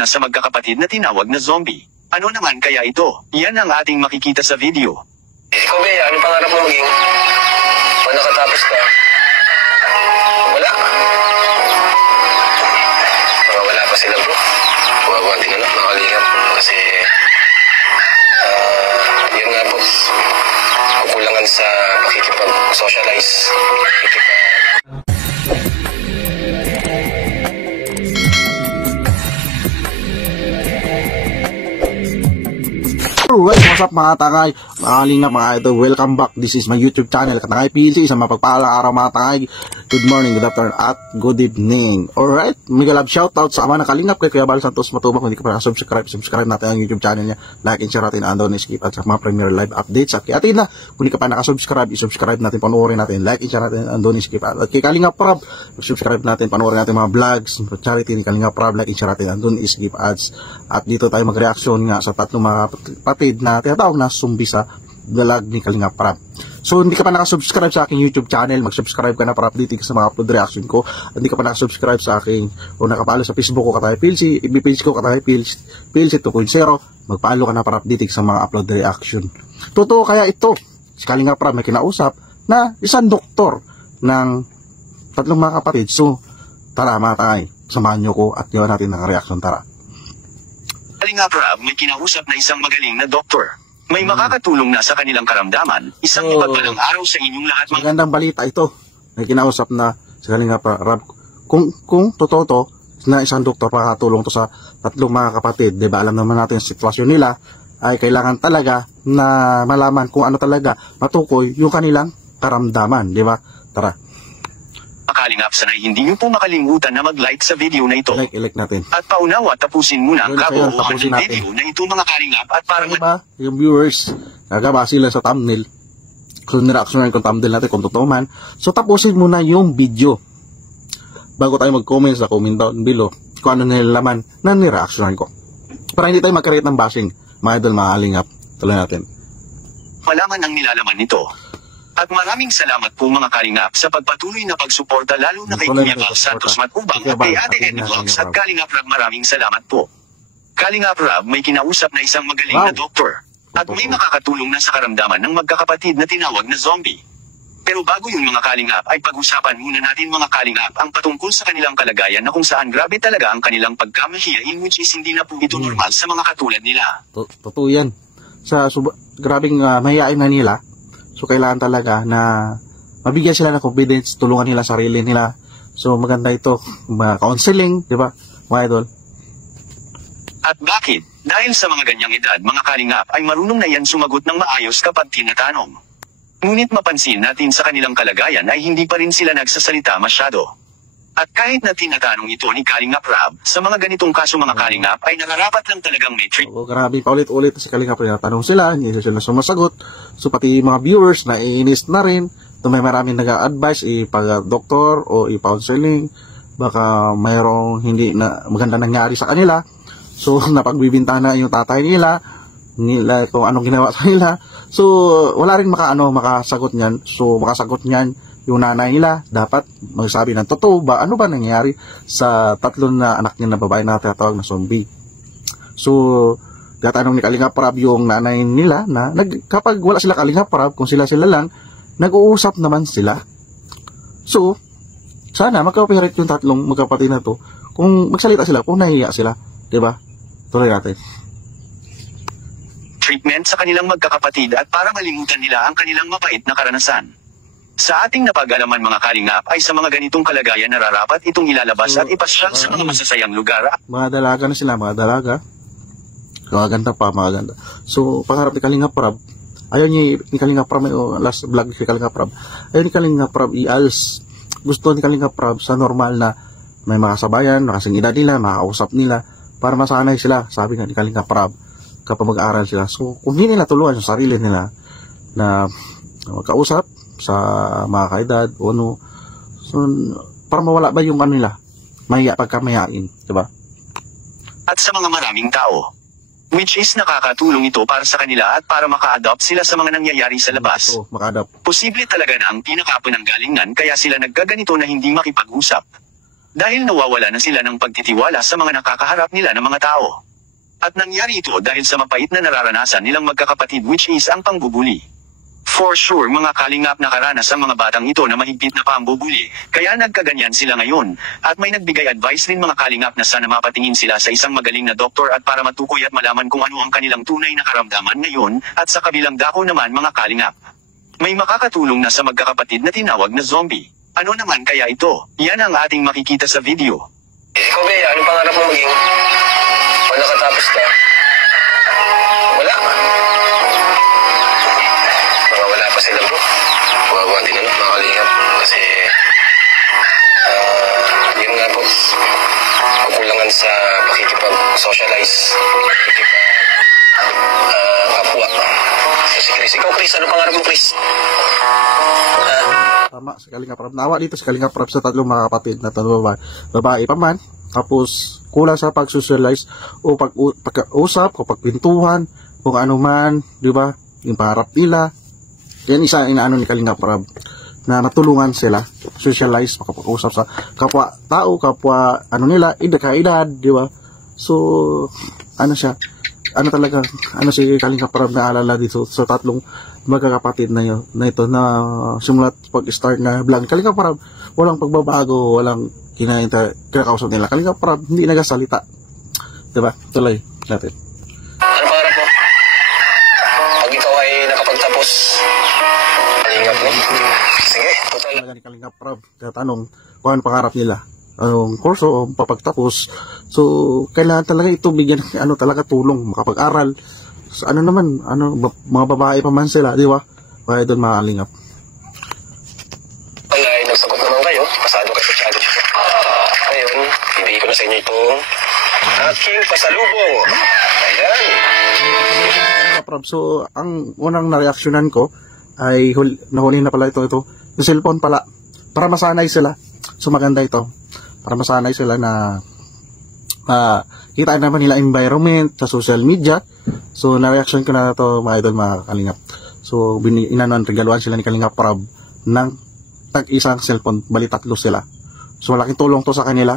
na sa magkakapatid na tinawag na zombie. Ano naman kaya ito? Yan ang ating makikita sa video. Ikaw, Bea, ano pangarap mo maging? Pag nakatapos ka? Wala. Mga wala pa sila, bro. Buwawa din anak, nakalingap. Kasi, yun nga po, kukulangan sa pakikipag-socialize. Alright, what's up mga tangay, mga kalingap, mga idol, welcome back. This is my YouTube channel, Katangay PLC, sa mapagpahalang araw mga tangay. Good morning, good afternoon, at good evening. Alright, mega love shoutout sa ama ng kalingap kay Kuya Bal Santos Matubang. Kung hindi ka pa subscribe natin ang YouTube channel niya, like and share natin ang doon skip at sa mga premier live updates. At kay atin na, kung hindi ka pa nakasubscribe, isubscribe natin, panoorin natin, like and share natin ang doon skip. At kay Kalingap Prab, subscribe natin, panoorin natin mga vlogs, charity ni Kalingap Prab, like and share natin ang doon skip ads. At dito tayo magreaksyon nga sa tatlong mga patid na tinatawag na zombie sa vlog ni Kalingap Prab. So hindi ka pa nakasubscribe sa aking YouTube channel, mag-subscribe ka na para updating ka sa mga upload reaction ko. At hindi ka pa nakasubscribe sa aking o nakapalo sa Facebook ko Katangay PLC, FB page ko Katangay PLC 2.0, magpalo ka na para updating sa mga upload reaction. Totoo kaya ito? Si Kalingap Prab may kinausap na isang doktor ng tatlong mga kapatid. So tara mga tangay, samahan nyo ko at gawa natin ng reaction, tara. Kalingap Prab may kinausap na isang magaling na doktor. May makakatulong na sa kanilang karamdaman. Isang ipagpalang araw sa inyong lahat. Magandang balita ito. May kinausap na sa Kalingap Prab. Kung totoo to, na isang doktor makakatulong to sa tatlong mga kapatid, diba alam naman natin ang sitwasyon nila, ay kailangan talaga na malaman kung ano talaga matukoy yung kanilang karamdaman, diba? Tara. Kalingap, sanay hindi nyo po makalimutan na mag-like sa video na ito. Like natin. At paunawa, tapusin muna ang kabuuan ng video na ito mga Kalingap. At para diba, yung viewers, nagaba sila sa thumbnail. Kung nireaksyonan kung thumbnail natin, kung totoo man. So tapusin muna yung video bago tayo mag-comment sa comment down below kung ano nilalaman na nireaksyonan ko. Para hindi tayo mag-create ng bashing, mga idol, mga Kalingap. Tuloy natin. Malaman ang nilalaman nito. At maraming salamat po mga Kalingap sa pagpatuloy na pagsuporta, lalo na kay Kuya Bal Santos Matubang at kay Ate Ed Vlogs at Kalingap Prab. Maraming salamat po. Kalingap Prab may kinausap na isang magaling na doktor at may makakatulong na sa karamdaman ng magkakapatid na tinawag na zombie. Pero bago yung mga Kalingap ay pag-usapan muna natin mga Kalingap ang patungkol sa kanilang kalagayan na kung saan grabe talaga ang kanilang pagkamahiyain, which is hindi na po ito normal sa mga katulad nila. Totoo yan. Grabing mahiyain na nila. So kailangan talaga na mabigyan sila ng confidence, tulungan nila sarili nila. So maganda ito, counseling, di ba, mga idol? At bakit? Dahil sa mga ganyang edad, mga Kalingap ay marunong na yan sumagot ng maayos kapag tinatanong. Ngunit mapansin natin sa kanilang kalagayan ay hindi pa rin sila nagsasalita masyado. At kahit na tinatanong ito ni Kalingap Prab, sa mga ganitong kaso mga Kalingap ay nararapat lang talagang may trick. Grabe, paulit-ulit si Kalingap Prab, tanong sila, hindi sila sumasagot. So pati mga viewers na iinis na rin. May maraming nag-a-advise, ipag-doktor o i-counseling. Baka mayroong hindi na maganda nangyari sa kanila. So napagbibintana yung tatay nila kung anong ginawa sa nila. So wala rin makasagot niyan. So makasagot niyan yung nanay nila, dapat magsabi ng totoo ba, ano ba nangyari sa tatlong na anak niya na babae na tinatawag na zombie. So gatanong ni Kalingap Prab yung nanay nila na kapag wala sila Kalingap Prab, kung sila lang, nag-uusap naman sila. So sana magka-operate yung tatlong magkapatid na to, kung magsalita sila, kung nahiya sila, diba? Tuloy natin. Treatment sa kanilang magkakapatid at para malimutan nila ang kanilang mapait na karanasan. Sa ating napag-alaman mga Kalingap ay sa mga ganitong kalagayan nararapat itong ilalabas at ipasyal sa mga masasayang lugar. Mga dalaga na sila, mga dalaga. Maganda pa, maganda. So, pangarap ni Kalingap Prab, ayaw ni Kalingap Prab, last vlog ni Kalingap Prab, ayaw ni Kalingap Prab i-als. Gusto ni Kalingap Prab sa normal na may makasabayan, makasing edad nila, makakausap nila, para masanay sila, sabi nga ni Kalingap Prab, kapag mag-aaral sila. So, kung hindi nila tuluan sa sarili nila na magkausap sa mga kaedad o ano, so para mawala ba yung nila pagkamayain, diba? At sa mga maraming tao, which is nakakatulong ito para sa kanila at para maka-adopt sila sa mga nangyayari sa labas. Maka-adopt. Posible talaga na ang pinakapananggalingan kaya sila nagkaganito na hindi makipag-usap. dahil nawawala na sila ng pagtitiwala sa mga nakakaharap nila ng mga tao. At nangyari ito dahil sa mapait na nararanasan nilang magkakapatid, which is ang pangbubuli. For sure mga kalingap nakaranas ang mga batang ito na mahigpit na pambubuli, kaya nagkaganyan sila ngayon, at may nagbigay advice rin mga kalingap na sana mapatingin sila sa isang magaling na doktor at para matukoy at malaman kung ano ang kanilang tunay na karamdaman ngayon, at sa kabilang dako naman mga kalingap, may makakatulong na sa magkakapatid na tinawag na zombie. Ano naman kaya ito? Yan ang ating makikita sa video. Ikaw, Bea, anong pangarap mo maging? O nakatapos ka? Wala. Mga wala pa sila, bro. Wawa din mga kalingap. Kasi, yun nga po, kukulangan sa pakikipag-socialize, kapwa. Si Chris. Ikaw, Chris, anong pangarap mo, Chris? Tama, si Kalinga Prab. Nawa dito si Kalinga Prab sa tatlong mga kapatid na babae pa man. Tapos, kulang sa pag-socialize o pag-usap o pagpintuhan kung ano man, di ba? Yung pangarap nila. Yan isa inaano ni Kalinga Prab na natulungan sila socialize, makapag-usap sa kapwa tao, kapwa ano nila, edad, di ba? So, ano siya? Ano talaga, ano si Kalinga Prab na alala dito sa tatlong magkakapatid na ito na simulat pag-start na vlog. Kalinga Prab, walang pagbabago, walang kinakausap nila. Kalinga Prab, hindi nagasalita. Diba? Tuloy natin. Ano pangarap mo? Pag ikaw ay nakapagtapos, kalingap mo? Sige, total. Kalinga Prab, tatanong kung ano pangarap nila. Anong kurso o papagtapos. So, kailangan talaga ito bigyan ng ano talaga tulong, makapag-aral. So, ano naman, mga babae pa man sila, di ba? Kaya doon makalingap. Ay, nagsagot naman kayo. Pasado kayo sa challenge. Ngayon, ibigay ko na sa inyo itong aking pasalubong. Ayan. So, ang unang na-reactionan ko ay nahuli na pala ito. Yung cellphone pala. Para masanay sila. So, maganda ito. Para masanay sila na kita naman nila environment sa social media. So, na-reaction ko na ito mga idol, mga kalingap. So, regaluan sila ni Kalinga Prab ng tag-isang cellphone. Bali, 3 sila. So, malaking tulong to sa kanila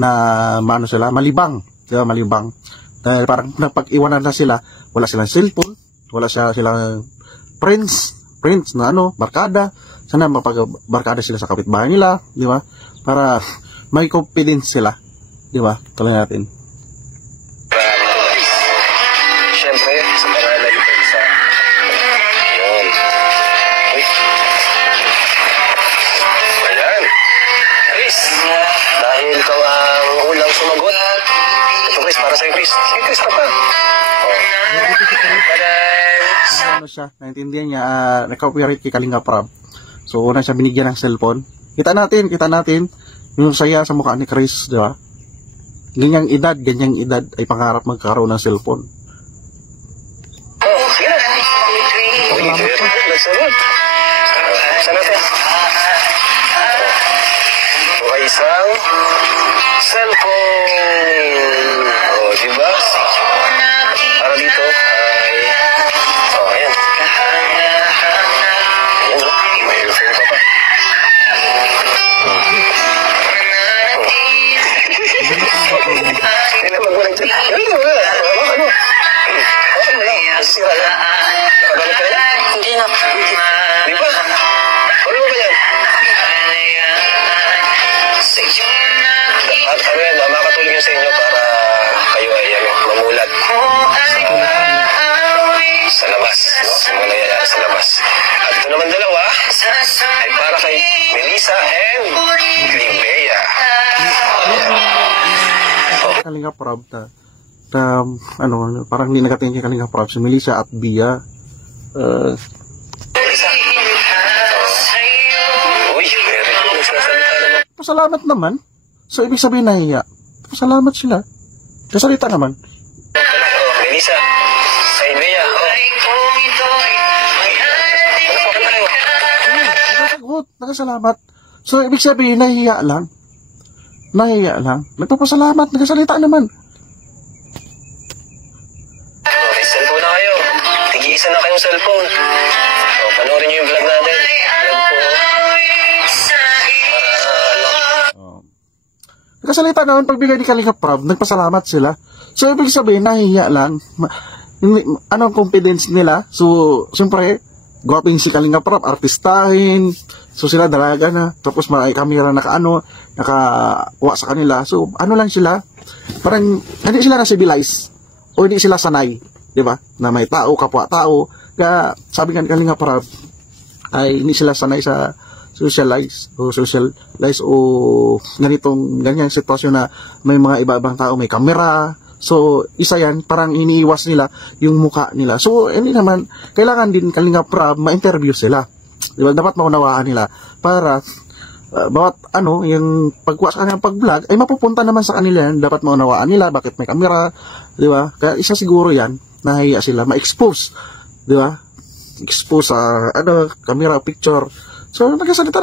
na malibang. Diba, malibang. Dahil parang napag-iwanan na sila, wala silang cellphone, wala silang friends na barkada. Sana mapag-barkada sila sa kapitbahay nila, di ba? Para may confidence sila, di ba? Tuloy natin. Siyempre, sa pangalan ito isa. Yun. Ayan. Chris, dahil ikaw ang ulang sumagot. Ito, Chris, para sa'yo, Chris. Sige, Chris, ka pa. Ano siya, naintindihan niya, na-copyright kay Kalinga Prab. So, una siya binigyan ng cellphone. Kita natin, yung saya sa mukha ni Chris, di ba? Ganyang edad ay pangarap magkaroon ng cellphone. Oh, sige na. Nagsagot. Sana natin. Ito ay isang cellphone. O, diba? Para dito ay... O, ayan. Ayan, o. May cellphone pa pa. Hindi na magwalang dyan. Hindi na wala. Ano? Okay mo lang. Masisira yan. Nakagalit ka na? Hindi na. Di ba? Ano ba yan? At ano yan, makakatulong yan sa inyo para kayo ay mamulat sa labas. Yung mga nangyayari sa labas. At ito naman dalawa ay para kay Melissa and Bea. Kalinga Prab parang hindi nagatingin kay Kalinga Prab si Melissa at Bea. Melissa. Uy, very good. Nagsasalita naman. Pasalamat naman. So, ibig sabihin nahiya. Pasalamat sila. Kasalita naman. Melissa. Kay Bea. Nagkasalamat. So, ibig sabihin, nahiya lang. Nagpapasalamat, nagkasalita naman. May cellphone na kayo. Tig-isa na kayong cellphone. O, panoorin nyo yung vlog natin. Vlog ko. Nakasalita naman, pagbigay ni Kalinga Prab, nagpasalamat sila. So, ibig sabihin, nahihiya lang. Anong confidence nila? So, siyempre, gwaping si Kalinga Prab, artistahin. So, sila dalaga na. Tapos, may kamera nakakuha sa kanila. So, ano lang sila? Parang, hindi sila na-civilize. O hindi sila sanay. Diba? Na may tao, kapwa-tao. Kaya, sabi nga ni Kalinga Prab, ay hindi sila sanay sa socialize o ganyang sitwasyon na may mga iba-ibang tao, may kamera. So, isa yan, parang iniiwas nila yung mukha nila. So, hindi naman, kailangan din Kalinga Prab ma-interview sila. Diba? Dapat maunawaan nila para bawat yung pagkuha sa kanilang pag-vlog, ay mapupunta naman sa kanila yan. Dapat maunawaan nila bakit may kamera. Diba? Kaya isa siguro yan, nahiya sila, ma-expose. Diba? Expose sa camera, picture. So, nagkasalita,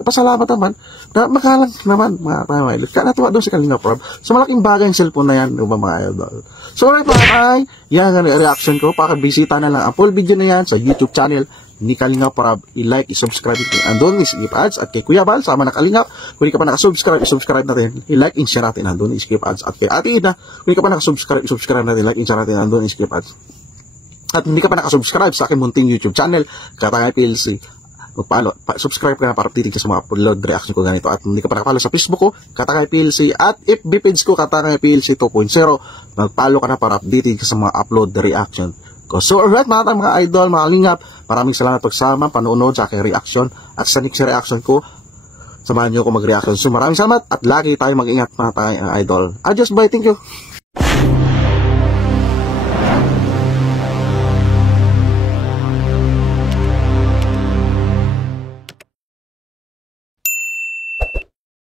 pasalamat naman, na makalang naman, mga tayo. Kaya natuwa doon si Kalinga Prab. So, malaking bagay yung cellphone na yan, mga idol. So, alright mga tayo, yan ang reaction ko. Pakabisita na lang ang full video na yan sa YouTube channel ni Kalinga Prab. I-like, i-subscribe ito. Andun, i-skip ads. At kay Kuya Bal, sama na Kalingap. Kung hindi ka pa nakasubscribe, i-subscribe natin. I-like, i-share natin. Andun, i-skip ads. At kay Ate Ida, kung hindi ka pa nakasubscribe, i-subscribe natin. Like, i-share natin. Andun, i-skip ads. At hindi ka pa nakasubscribe sa aking munting YouTube channel, Katangay PLC. Subscribe ka na para updated ka sa mga upload reaction ko ganito. At hindi ka pa nakapalo sa Facebook ko, Katangay PLC, at FB page ko, Katangay PLC 2.0. Magpalo ka na para updated ka sa mga upload reaction ko. So alright mga idol, mga Kalingap, maraming salamat pagsama, panuunod sa aking reaction at sa next reaction ko. Samahan nyo ako mag-reaction. So maraming salamat at lagi tayo mag-ingat mga idol. Adios, bye, thank you.